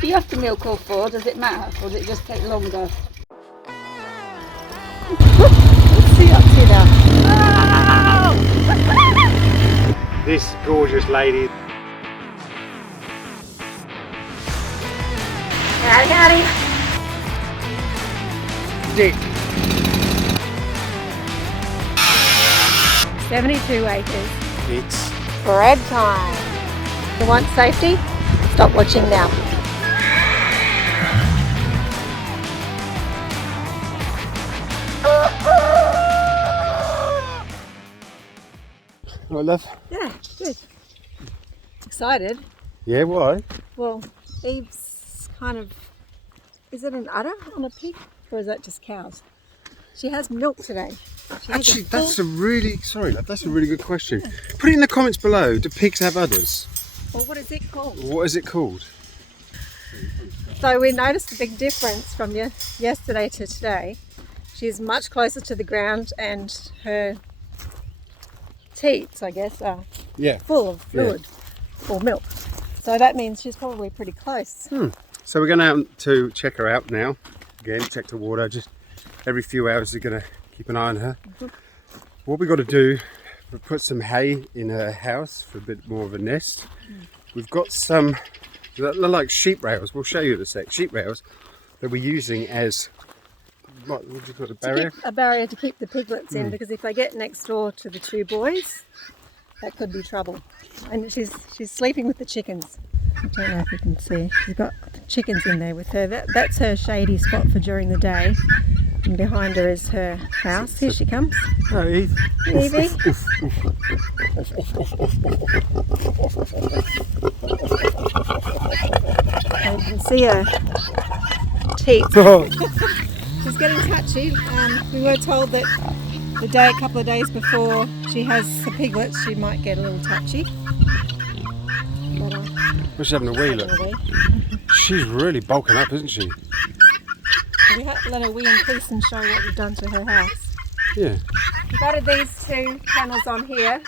Do you have to milk all four? Does it matter? Or does it just take longer? What's he up to now? Oh! This gorgeous lady. Howdy, howdy. Dick. 72 acres. It's Bread time. You want safety? Stop watching now. what, love? Yeah, good. Excited. Yeah, why? Well, Eve's kind of, is it an udder on a pig or is that just cows? She has milk today. Actually, that's a really, sorry, love, that's a really good question. Put it in the comments below. Do pigs have udders? Well, what is it called? What is it called? So we noticed a big difference from yesterday to today. She's much closer to the ground and her teats, I guess, are full of fluid or milk. So that means she's probably pretty close. So we're going out to check her out now. Again, check the water. Just every few hours we're going to keep an eye on her. What we've got to do, we'll put some hay in her house for a bit more of a nest. We've got some, they're like sheep rails. We'll show you in a sec. Sheep rails that we're using as, what do you call it, a barrier? A barrier to keep the piglets in, because if they get next door to the two boys, that could be trouble. And she's sleeping with the chickens. I don't know if you can see. She's got chickens in there with her. That's her shady spot for during the day. And behind her is her house. Here she comes. Oh, Eve. Evie. You can see her teeth. She's getting touchy. We were told that a couple of days before she has the piglets, she might get a little touchy. But, She's having a wee look. She's really bulking up, isn't she? we had to let her wee in peace and show what we've done to her house. Yeah. We've added these two panels on here,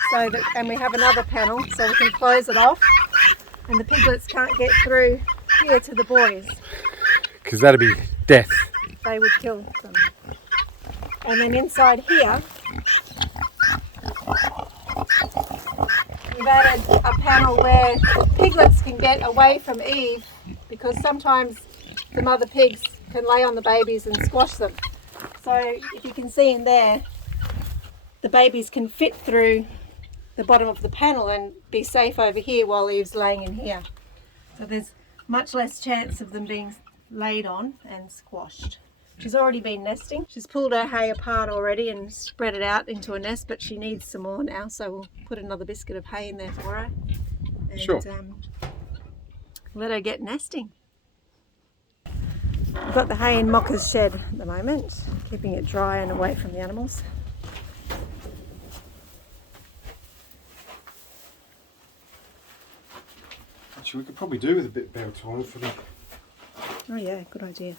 and we have another panel so we can close it off, and the piglets can't get through here to the boys. Because that'd be death. They would kill them. And then inside here, we've added a panel where the piglets can get away from Eve, because sometimes the mother pigs can lay on the babies and squash them. So if you can see in there, the babies can fit through the bottom of the panel and be safe over here while Eve's laying in here. So there's much less chance of them being laid on and squashed. She's already been nesting. She's pulled her hay apart already and spread it out into a nest, but she needs some more now, so we'll put another biscuit of hay in there for her. And, sure. Let her get nesting. We've got the hay in Mocha's shed at the moment, keeping it dry and away from the animals. Actually, we could probably do with a bit of bale twine for the... Oh yeah, good idea.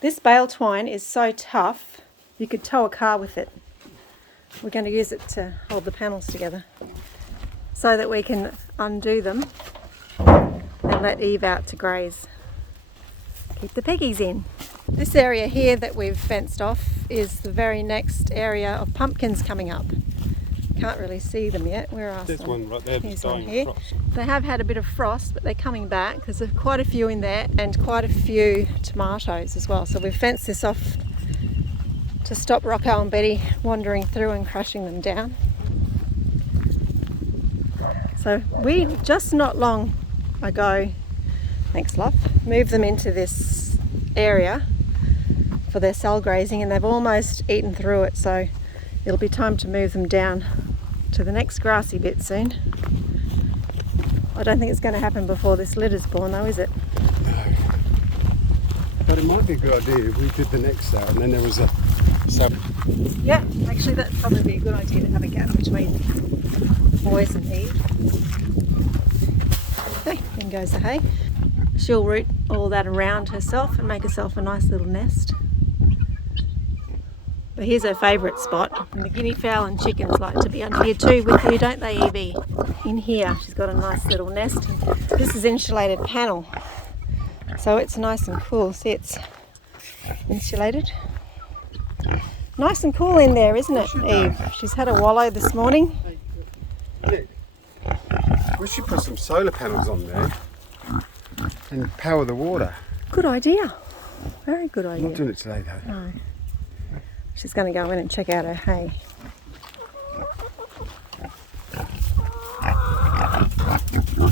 This bale twine is so tough, you could tow a car with it. We're going to use it to hold the panels together so that we can undo them and let Eve out to graze. Keep the piggies in. This area here that we've fenced off is the very next area of pumpkins coming up. Can't really see them yet. Where are There's some? one right there that's dying here. of frost. They have had a bit of frost, but they're coming back. There's quite a few in there and quite a few tomatoes as well. So we've fenced this off to stop Rocco and Betty wandering through and crushing them down. So we just not long ago, thanks love, moved them into this area for their cell grazing, and they've almost eaten through it, so it'll be time to move them down to the next grassy bit soon. I don't think it's going to happen before this litter's born though, is it? No. But it might be a good idea if we did the next cell and then there was a sub. Yeah, actually that'd probably be a good idea to have a gap between the boys and Eve. Okay, then goes the hay. She'll root all that around herself and make herself a nice little nest. But here's her favourite spot, and the guinea fowl and chickens like to be under here too with you, don't they, Evie? In here, she's got a nice little nest. This is insulated panel, So it's nice and cool. See, it's insulated. Nice and cool in there, isn't it, Eve? She's had a wallow this morning. Yeah. We should put some solar panels on there and power the water. Good idea. Very good idea. I'm not doing it today though. No. She's going to go in and check out her hay.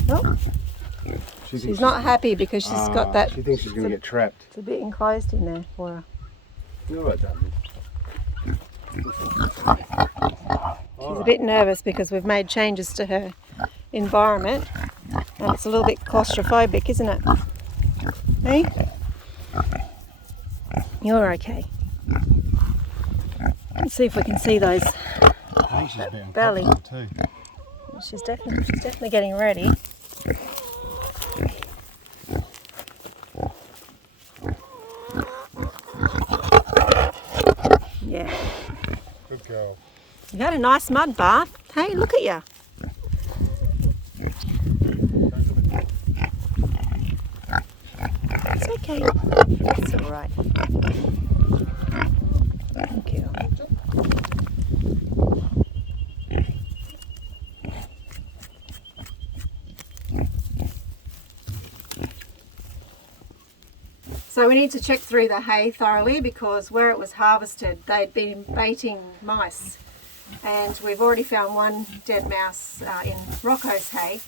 Oh, she's not happy because she's got that. She thinks she's going to get trapped. It's a bit enclosed in there for her. No, I don't. She's a bit nervous because we've made changes to her environment and it's a little bit claustrophobic, isn't it? Hey? You're okay. Let's see if we can see those I think she's a bit belly. uncomfortable too. She's definitely getting ready. Yeah. Good girl. You had a nice mud bath. Hey, look at you. It's okay. It's all right. Thank you. So we need to check through the hay thoroughly because where it was harvested they'd been baiting mice, and we've already found one dead mouse in Rocco's hay,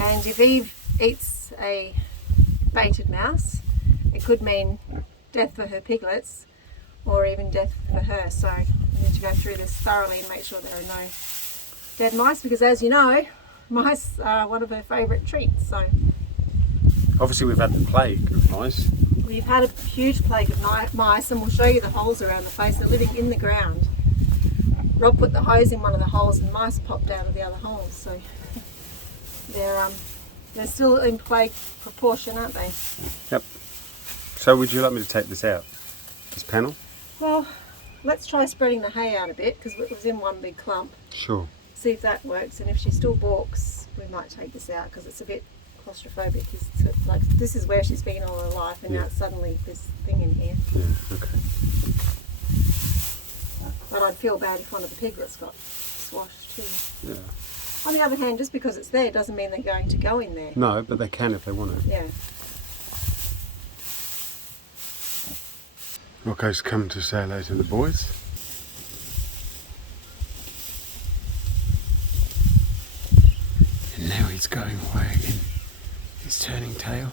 and if Eve eats a baited mouse it could mean death for her piglets or even death for her. So we need to go through this thoroughly and make sure there are no dead mice because, as you know, mice are one of her favourite treats. So Obviously we've had the plague of mice. we've had a huge plague of mice, and we'll show you the holes around the place. They're living in the ground. Rob put the hose in one of the holes and mice popped out of the other holes. So they're still in plague proportion, aren't they? Yep. So would you like me to take this out? This panel? Well, let's try spreading the hay out a bit because it was in one big clump. Sure. See if that works, and if she still balks, we might take this out because it's a bit claustrophobic. It's like this is where she's been all her life, and now it's suddenly this thing in here. Yeah, okay. But I'd feel bad if one of the piglets got swashed too. Yeah. On the other hand, just because it's there doesn't mean they're going to go in there. No, but they can if they want to. Yeah. Rocco's come to say hello to the boys. And now he's going away again. He's turning tail.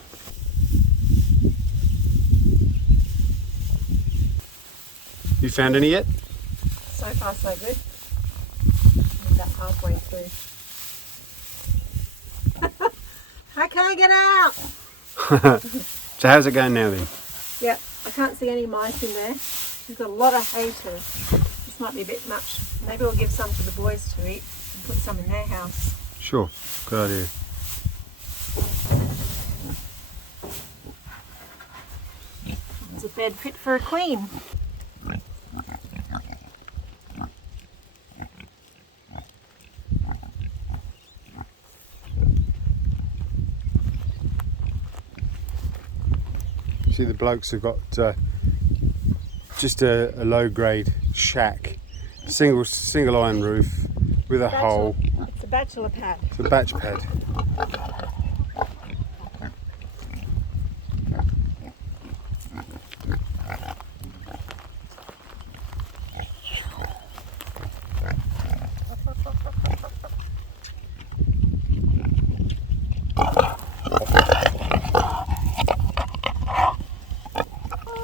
You found any yet? So far so good. I'm about halfway through. I can't get out! So how's it going now then? Yep, I can't see any mice in there. She's got a lot of hay to. This might be a bit much. Maybe we'll give some to the boys to eat and put some in their house. Sure, good idea. It's a bed fit for a queen. See, the blokes have got just a low grade shack, single iron roof with a hole. It's a bachelor pad. It's a batch pad.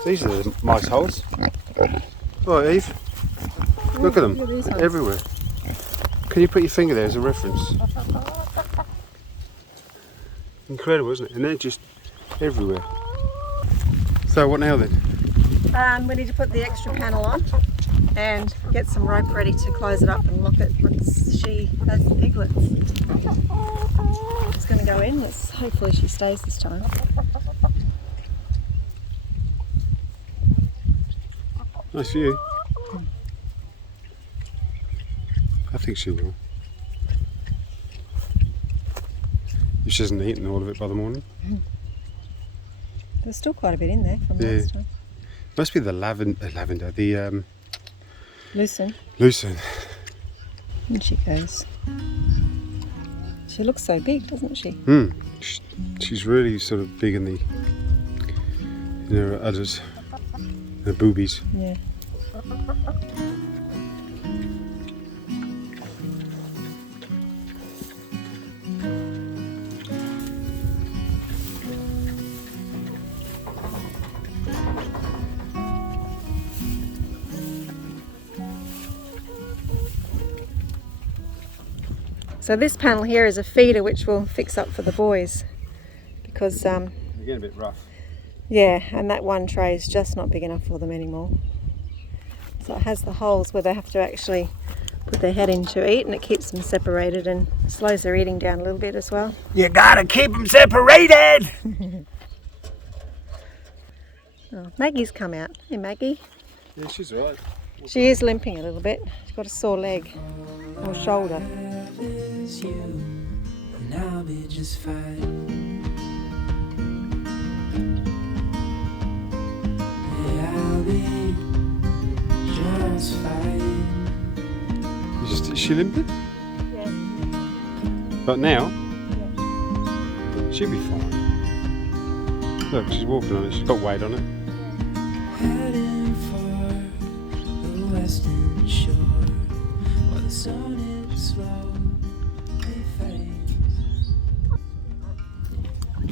These are the mice holes. Oh, Eve, look at them, everywhere. Can you put your finger there as a reference? Incredible, isn't it? And they're just everywhere. So what now then? We need to put the extra panel on and get some rope ready to close it up and lock it once she has the piglets. It's going to go in. Hopefully she stays this time. Nice for you. I think she will. If she hasn't eaten all of it by the morning. There's still quite a bit in there from last time. Must be the lavender, the Lucerne. lucerne. And she goes. She looks so big, doesn't she? She's really sort of big in her udders, her boobies. Yeah. So this panel here is a feeder which we'll fix up for the boys because They're getting a bit rough. yeah, and that one tray is just not big enough for them anymore. So it has the holes where they have to actually put their head in to eat, and it keeps them separated and slows their eating down a little bit as well. You gotta keep them separated! Oh, Maggie's come out. Hey Maggie. Yeah, she's right. She is limping a little bit. She's got a sore leg or shoulder. It's you, and I'll be just fine. Yeah, I'll be just fine. Is she limping? Yeah. But now, Yeah. she'll be fine. Look, she's walking on it. She's got weight on it. Heading for the western shore, where the sun is slowly fades.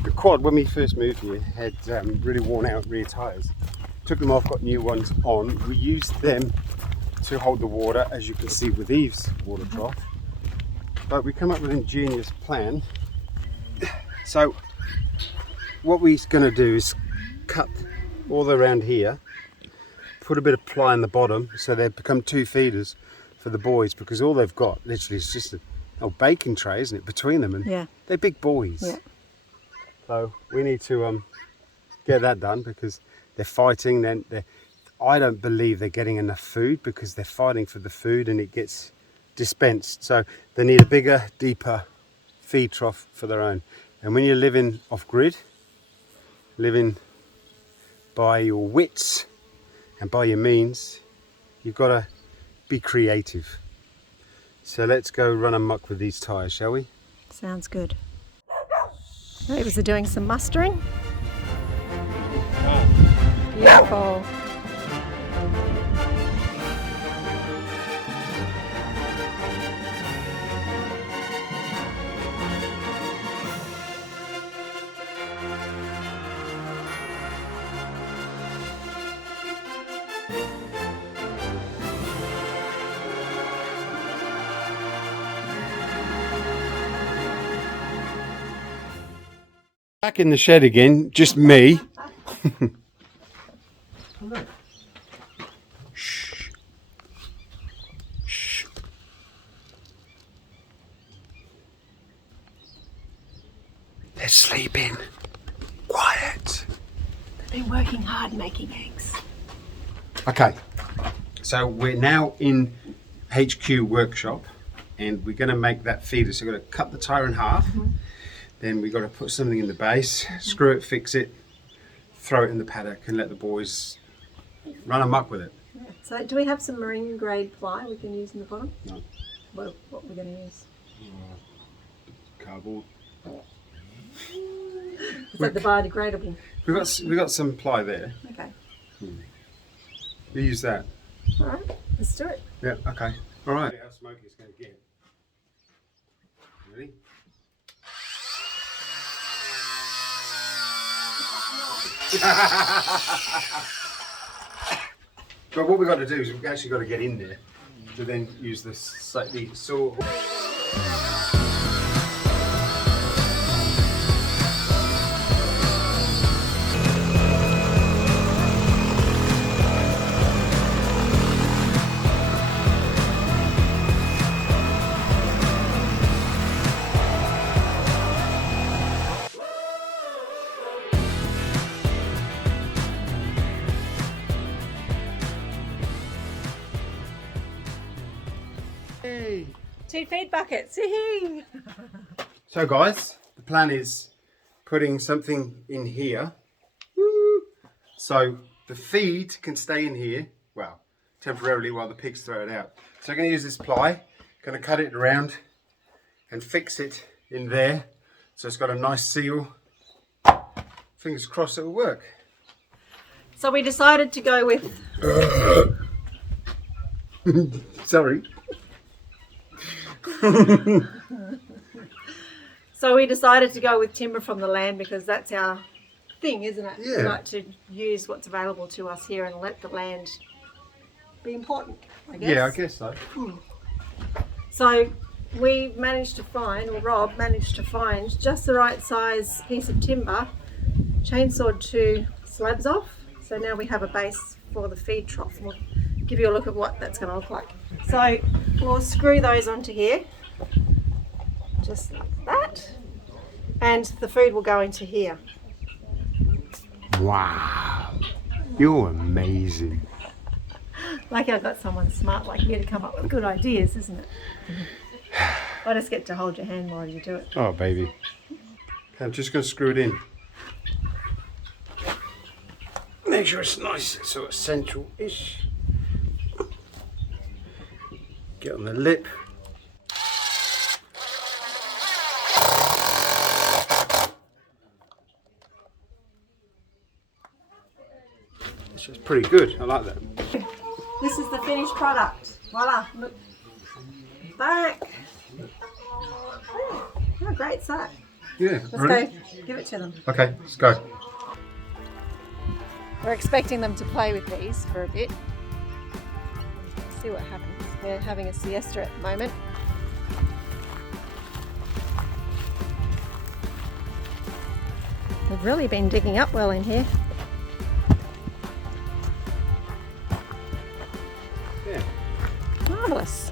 The quad, when we first moved here, had really worn out rear tyres. Took them off, got new ones on. We used them to hold the water, as you can see with Eve's water trough. But we come up with an ingenious plan. So what we're going to do is cut all around here, put a bit of ply in the bottom so they become 2 feeders for the boys, because all they've got literally is just a baking tray, isn't it, between them, and Yeah. they're big boys. Yeah. So we need to get that done, because they're fighting. Then I don't believe they're getting enough food, because they're fighting for the food and it gets dispensed. So they need a bigger, deeper feed trough for their own. And when you're living off grid, living by your wits and by your means, you've got to be creative. So let's go run amok with these tyres, shall we? Sounds good. Neighbours are doing some mustering. Beautiful. Back in the shed again, just me. Shh. Shh. They're sleeping. Quiet. They've been working hard making eggs. Okay, so we're now in HQ workshop, and we're going to make that feeder. So we're going to cut the tire in half. Then we've got to put something in the base, screw it, fix it, throw it in the paddock, and let the boys run amok with it. Yeah. So do we have some marine grade ply we can use in the bottom? No. What are we going to use? Cardboard. Is that the biodegradable? We got some ply there. Okay. We use that. All right. Let's do it. Yeah. Okay. All right. How smoky it's going to get. Ready? But what we've got to do is we've actually got to get in there to then use this slightly saw. Hey. 2 feed buckets. Yee-hoo. So guys, the plan is putting something in here. Woo. So the feed can stay in here, well, temporarily while the pigs throw it out. So I'm going to use this ply, going to cut it around and fix it in there. So it's got a nice seal. Fingers crossed it will work. So we decided to go with... Sorry. So we decided to go with timber from the land because that's our thing, isn't it? Yeah. We like to use what's available to us here and let the land be important, I guess. Yeah, I guess so. So we managed to find, or Rob managed to find, just the right size piece of timber, chainsawed 2 slabs off. So now we have a base for the feed trough. We'll give you a look at what that's going to look like. So we'll screw those onto here, just like that, and the food will go into here. Wow, you're amazing. Like I've got someone smart like you to come up with good ideas, isn't it? I just get to hold your hand while you do it. Oh, baby. I'm just going to screw it in. Make sure it's nice, sort of central-ish. Get on the lip. It's just pretty good. I like that. This is the finished product. Voila, look. Back. Oh, great sight. Yeah. Let's go give it to them. Okay, let's go. We're expecting them to play with these for a bit. Let's see what happens. We're having a siesta at the moment. They've really been digging up well in here. Yeah. Marvellous.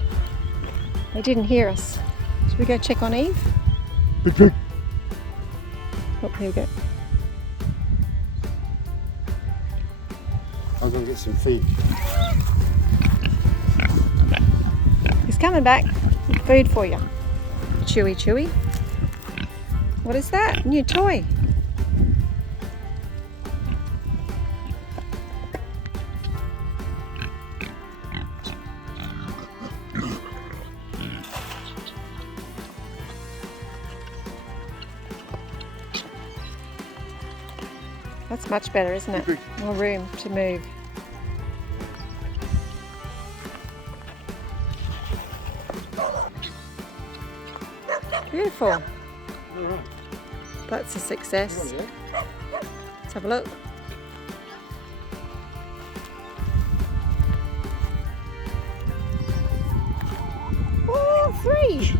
They didn't hear us. Should we go check on Eve? Oh, here we go. I'm going to get some feed. He's coming back with food for you. Chewy, chewy. What is that? New toy. That's much better, isn't it? More room to move. Beautiful. All right. That's a success. Let's have a look. Oh, 3.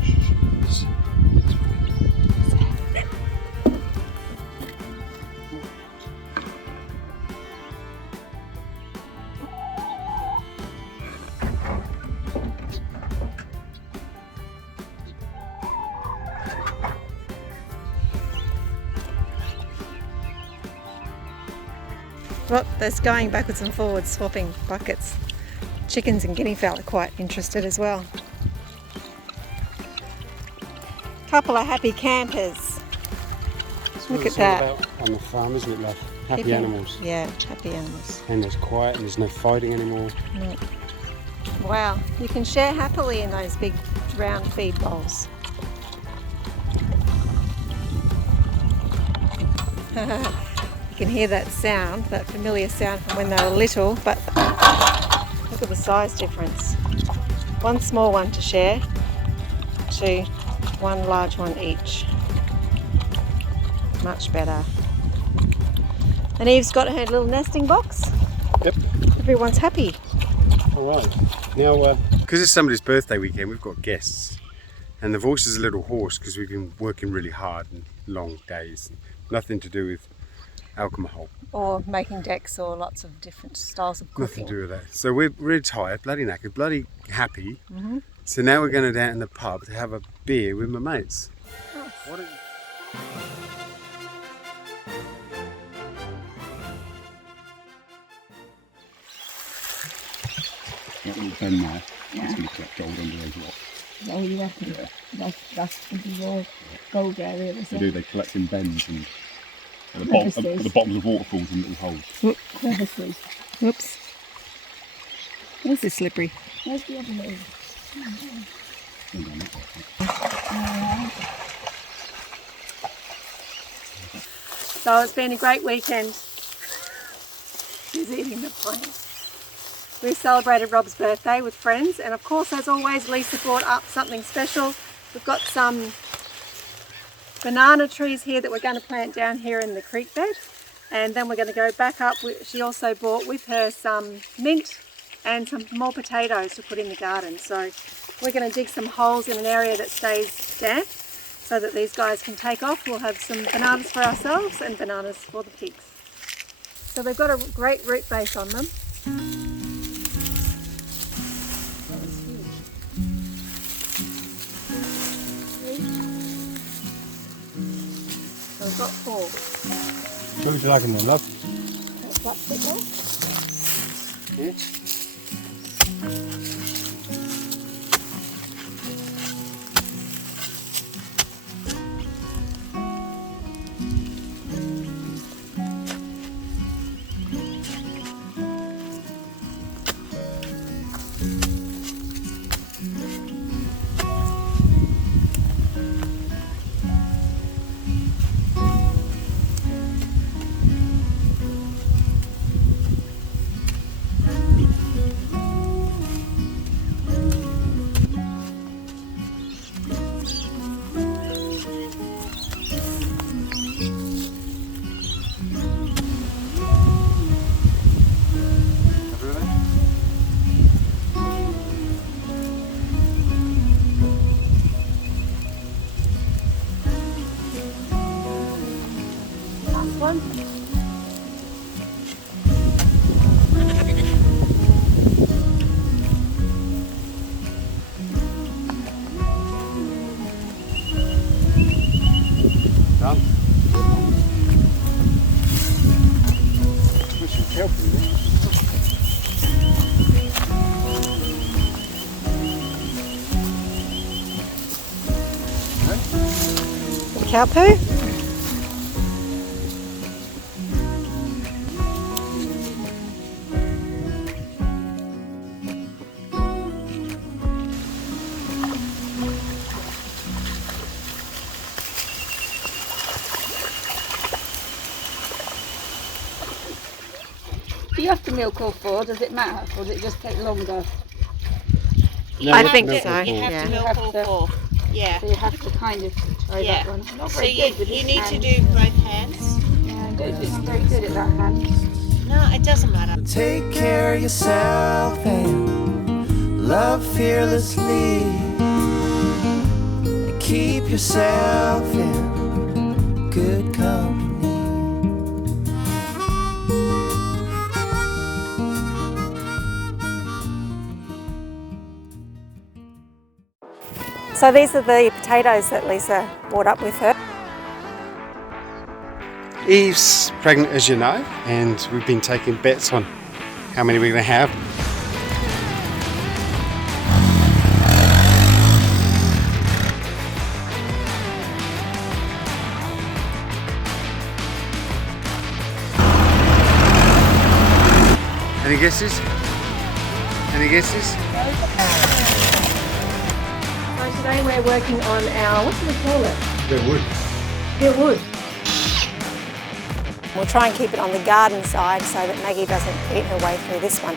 Well, there's going backwards and forwards, swapping buckets. Chickens and guinea fowl are quite interested as well. Couple of happy campers. Look at that. All about on the farm, isn't it, love? Happy animals. Yeah, happy animals. And there's quiet and there's no fighting anymore. Yeah. Wow, you can share happily in those big round feed bowls. You can hear that sound, that familiar sound from when they were little, but look at the size difference. One small one to share to one large one each. Much better. And Eve's got her little nesting box. Yep. Everyone's happy. All right. Now, because it's somebody's birthday weekend, we've got guests. And the voice is a little hoarse because we've been working really hard and long days. Nothing to do with alcohol. Or making decks or lots of different styles of cooking. Nothing to do with that. So we're really tired, bloody knackered, bloody happy. Mm-hmm. So now we're going down in the pub to have a beer with my mates. Nice. What are That little bend there, that's going to collect gold under those rocks. Oh, you reckon? That's the raw gold area, is They it? do, they collect in bends and At the bottoms of waterfalls and little holes. Crevices. Oops. Where's this slippery? Where's the other leg? So it's been a great weekend. He's eating the plant. We celebrated Rob's birthday with friends, and of course, as always, Lisa brought up something special. We've got some banana trees here that we're going to plant down here in the creek bed, and then we're going to go back up. She also brought with her some mint and some more potatoes to put in the garden. So we're going to dig some holes in an area that stays damp so that these guys can take off. We'll have some bananas for ourselves and bananas for the pigs. So they've got a great root base on them. So we've got 4. What would you like in there, love? Black pickle. Yeah. One. Done. Put some kelp in there. Cow poo. Do you have to milk all 4? Does it matter, or does it just take longer? No, I you think milk so. it You full. have Yeah. to You milk have all to- 4. Yeah. So you have to kind of try Yeah. that one. I'm not So very you good with this need to hand. do both hands. Yeah, I'm not very good at that hand. No, it doesn't matter. Take care of yourself and love fearlessly. Keep yourself in good company. So these are the potatoes that Lisa brought up with her. Eve's pregnant, as you know, and we've been taking bets on how many we're going to have. Any guesses? Any guesses? So today we're working on our, what do we call it? There would. It wood. We'll try and keep it on the garden side so that Maggie doesn't eat her way through this one.